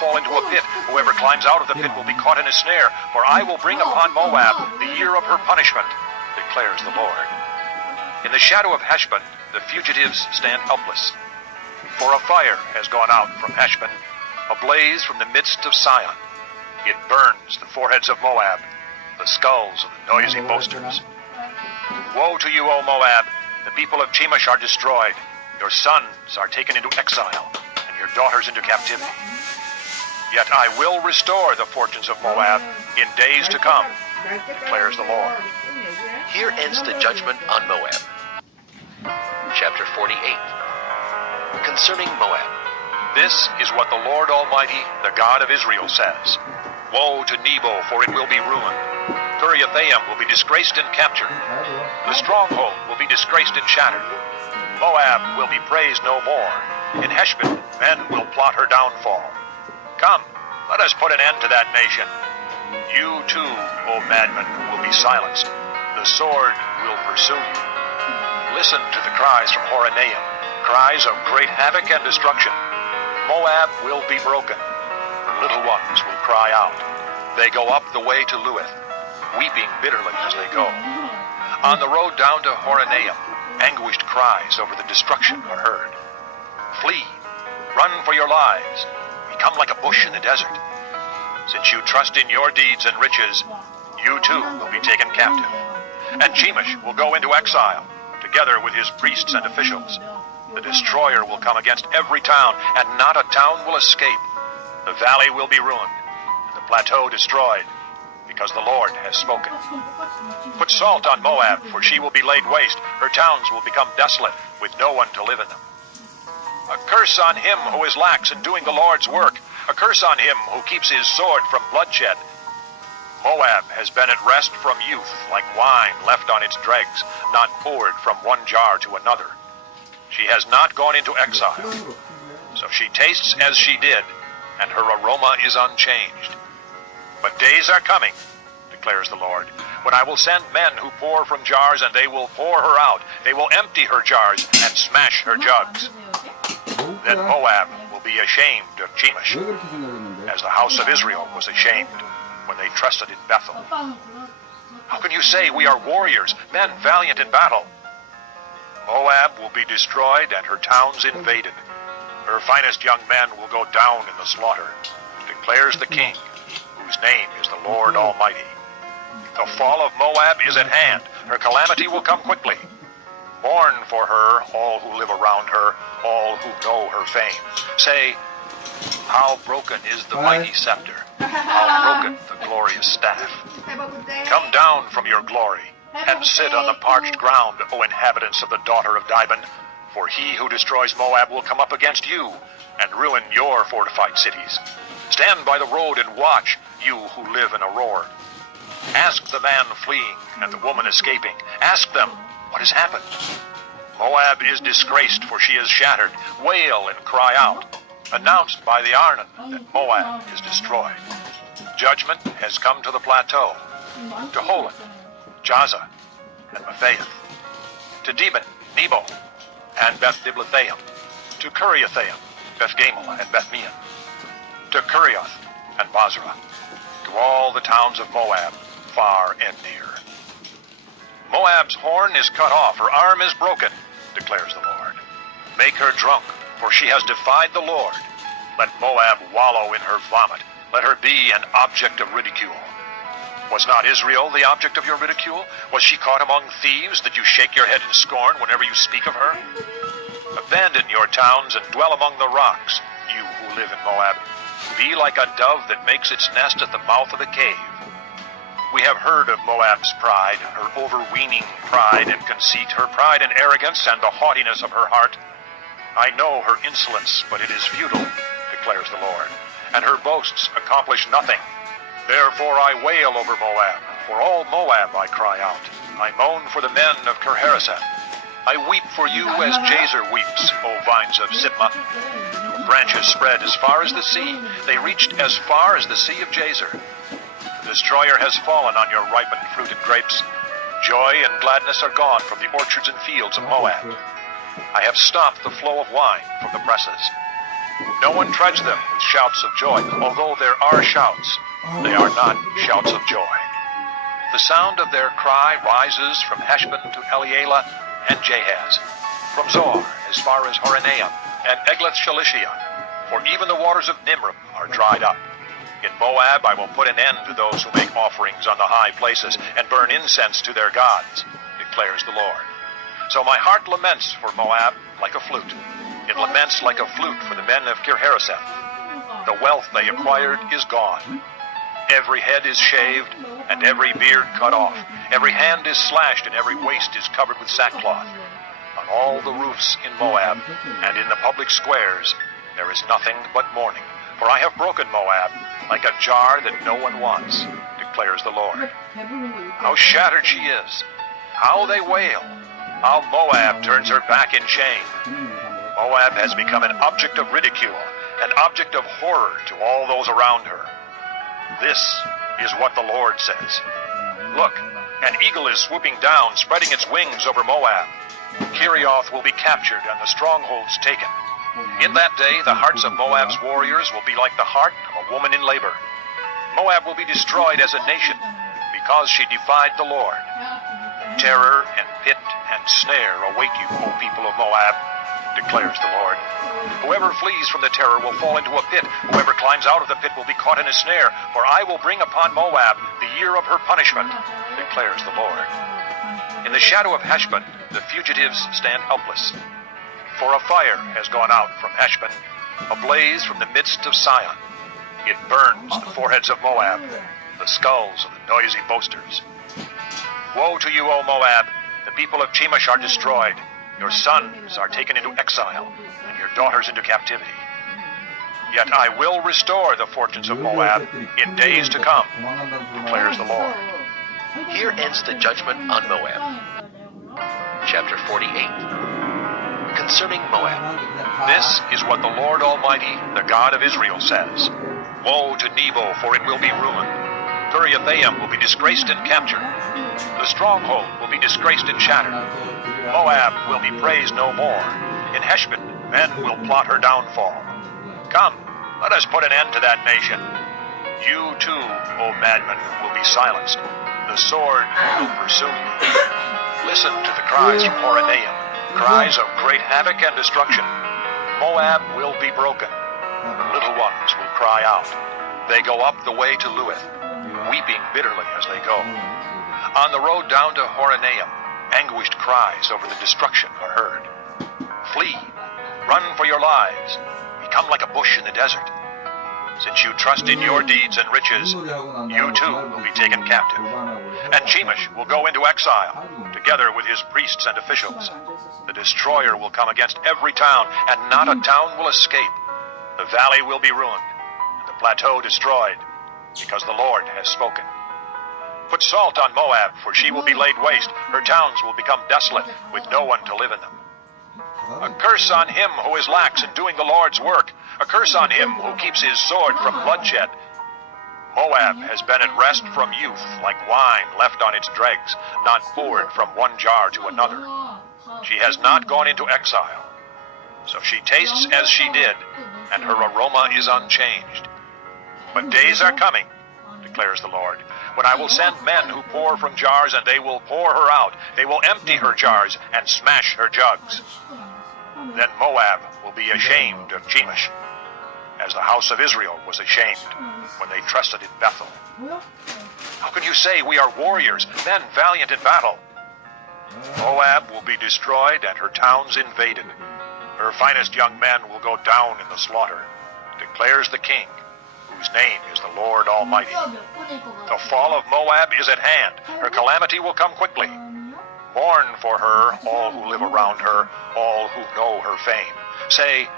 fall into a pit. Whoever climbs out of the pit will be caught in a snare, for I will bring upon Moab the year of her punishment, declares the Lord. In the shadow of Heshbon, the fugitives stand helpless. For a fire has gone out from Heshbon, a blaze from the midst of Sion. It burns the foreheads of Moab, the skulls of the noisy boasters. Woe to you, O Moab! The people of Chemosh are destroyed. Your sons are taken into exile, and your daughters into captivity. Yet I will restore the fortunes of Moab in days to come, declares the Lord. Here ends the judgment on Moab. Chapter 48. Concerning Moab. This is what the Lord Almighty, the God of Israel, says. Woe to Nebo, for it will be ruined. Kiriathaim will be disgraced and captured. The stronghold will be disgraced and shattered. Moab will be praised no more. In Heshbon, men will plot her downfall. Come, let us put an end to that nation. You too, O madmen, will be silenced. The sword will pursue you. Listen to the cries from Horonaim, cries of great havoc and destruction. Moab will be broken. Her little ones will cry out. They go up the way to Luith, weeping bitterly as they go. On the road down to Horonaim, anguished cries over the destruction are heard. Flee, run for your lives, become like a bush in the desert. Since you trust in your deeds and riches, you too will be taken captive. And Chemosh will go into exile, together with his priests and officials. The destroyer will come against every town, and not a town will escape. The valley will be ruined, and the plateau destroyed, because the Lord has spoken. Put salt on Moab, for she will be laid waste. Her towns will become desolate, with no one to live in them. A curse on him who is lax in doing the Lord's work. A curse on him who keeps his sword from bloodshed. Moab has been at rest from youth, like wine left on its dregs, not poured from one jar to another. She has not gone into exile, so she tastes as she did, and her aroma is unchanged. But days are coming, declares the Lord, when I will send men who pour from jars, and they will pour her out. They will empty her jars and smash her jugs. Then Moab will be ashamed of Chemosh, as the house of Israel was ashamed when they trusted in Bethel. How can you say we are warriors, men valiant in battle? Moab will be destroyed and her towns invaded. Her finest young men will go down in the slaughter, declares the King, whose name is the Lord Almighty. The fall of Moab is at hand. Her calamity will come quickly. Mourn for her, all who live around her, all who know her fame. Say, how broken is the mighty scepter, how broken the glorious staff. Come down from your glory, and sit on the parched ground, O inhabitants of the daughter of Dibon, for he who destroys Moab will come up against you, and ruin your fortified cities. Stand by the road and watch, you who live in Aroer. Ask the man fleeing and the woman escaping. Ask them, what has happened? Moab is disgraced, for she is shattered. Wail and cry out. Announced by the Arnon that Moab is destroyed. Judgment has come to the plateau, to Holon, Jaza, and Mephaeth, to Dibon, Nebo, and Beth-Diblathaim, to Kiriathaim, Beth-Gamel, and Beth-Meon, to Kerioth and Basra, to all the towns of Moab, far and near. Moab's horn is cut off, her arm is broken, declares the Lord. Make her drunk, for she has defied the Lord. Let Moab wallow in her vomit. Let her be an object of ridicule. Was not Israel the object of your ridicule? Was she caught among thieves, that you shake your head in scorn whenever you speak of her? Abandon your towns and dwell among the rocks, you who live in Moab. Be like a dove that makes its nest at the mouth of a cave. We have heard of Moab's pride, her overweening pride and conceit, her pride and arrogance, and the haughtiness of her heart. I know her insolence, but it is futile, declares the Lord, and her boasts accomplish nothing. Therefore I wail over Moab. For all Moab I cry out. I moan for the men of Kirharaseth. I weep for you as Jazer weeps, O vines of Sibmah. Your branches spread as far as the sea. They reached as far as the sea of Jazer. The destroyer has fallen on your ripened fruit and grapes. Joy and gladness are gone from the orchards and fields of Moab. I have stopped the flow of wine from the presses. No one treads them with shouts of joy. Although there are shouts, they are not shouts of joy. The sound of their cry rises from Heshbon to Elealeh and Jahaz, from Zoar as far as Horonaim and Eglath-Shalishiah, for even the waters of Nimrim are dried up. In Moab I will put an end to those who make offerings on the high places and burn incense to their gods, declares the Lord. So my heart laments for Moab like a flute. It laments like a flute for the men of Kir-Hareseth. The wealth they acquired is gone. Every head is shaved, and every beard cut off. Every hand is slashed, and every waist is covered with sackcloth. On all the roofs in Moab, and in the public squares, there is nothing but mourning. For I have broken Moab like a jar that no one wants, declares the Lord. How shattered she is! How they wail! How Moab turns her back in shame! Moab has become an object of ridicule, an object of horror to all those around her. This is what the Lord says. Look, an eagle is swooping down, spreading its wings over Moab. Kerioth will be captured and the strongholds taken. In that day, the hearts of Moab's warriors will be like the heart of a woman in labor. Moab will be destroyed as a nation because she defied the Lord. Terror and pit and snare await you, O people of Moab, declares the Lord. Whoever flees from the terror will fall into a pit. Whoever climbs out of the pit will be caught in a snare. For I will bring upon Moab the year of her punishment, declares the Lord. In the shadow of Heshbon, the fugitives stand helpless. For a fire has gone out from Heshbon, a blaze from the midst of Sion. It burns the foreheads of Moab, the skulls of the noisy boasters. Woe to you, O Moab! The people of Chemosh are destroyed. Your sons are taken into exile, and your daughters into captivity. Yet I will restore the fortunes of Moab in days to come, declares the Lord. Here ends the judgment on Moab. Chapter 48. Concerning Moab. This is what the Lord Almighty, the God of Israel, says. Woe to Nebo, for it will be ruined. Kiriathaim will be disgraced and captured. The stronghold will be disgraced and shattered. Moab will be praised no more. In Heshbon, men will plot her downfall. Come, let us put an end to that nation. You too, O madmen, will be silenced. The sword will pursue you. Listen to the cries from Horonaim, cries of great havoc and destruction. Moab will be broken. Her little ones will cry out. They go up the way to Luith, weeping bitterly as they go. On the road down to Horonaim, anguished cries over the destruction are heard. Flee, run for your lives, become like a bush in the desert. Since you trust in your deeds and riches, you too will be taken captive. And Chemosh will go into exile, together with his priests and officials. The destroyer will come against every town, and not a town will escape. The valley will be ruined, and the plateau destroyed, because the Lord has spoken. Put salt on Moab, for she will be laid waste. Her towns will become desolate, with no one to live in them. A curse on him who is lax in doing the Lord's work. A curse on him who keeps his sword from bloodshed. Moab has been at rest from youth, like wine left on its dregs, not poured from one jar to another. She has not gone into exile. So she tastes as she did, and her aroma is unchanged. But days are coming, declares the Lord, when I will send men who pour from jars, and they will pour her out. They will empty her jars and smash her jugs. Then Moab will be ashamed of Chemosh, as the house of Israel was ashamed when they trusted in Bethel. How can you say we are warriors, men valiant in battle? Moab will be destroyed and her towns invaded. Her finest young men will go down in the slaughter, declares the King, whose name is the Lord Almighty. The fall of Moab is at hand. Her calamity will come quickly. Mourn for her, all who live around her, all who know her fame. Say,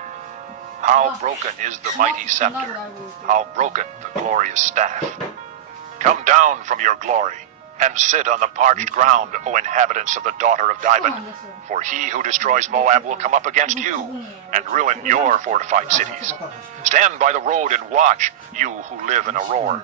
how broken is the mighty scepter, how broken the glorious staff. Come down from your glory, and sit on the parched ground, O inhabitants of the daughter of Dibon. For he who destroys Moab will come up against you, and ruin your fortified cities. Stand by the road and watch, you who live in Aroer.